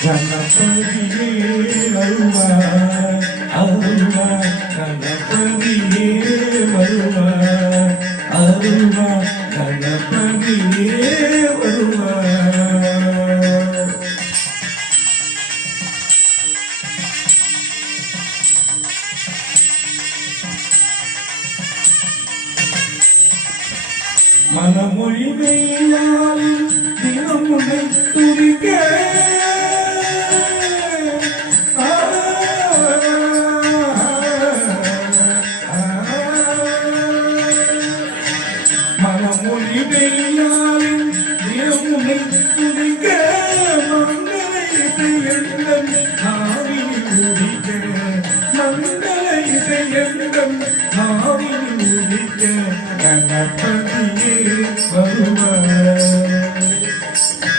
கணபதியே வருவார் அருள்வார் கணபதியே வருவார் அருள்வார் கணபதியே வருவார். மனமொழி மெய்யால் தினமுனை துதிக்க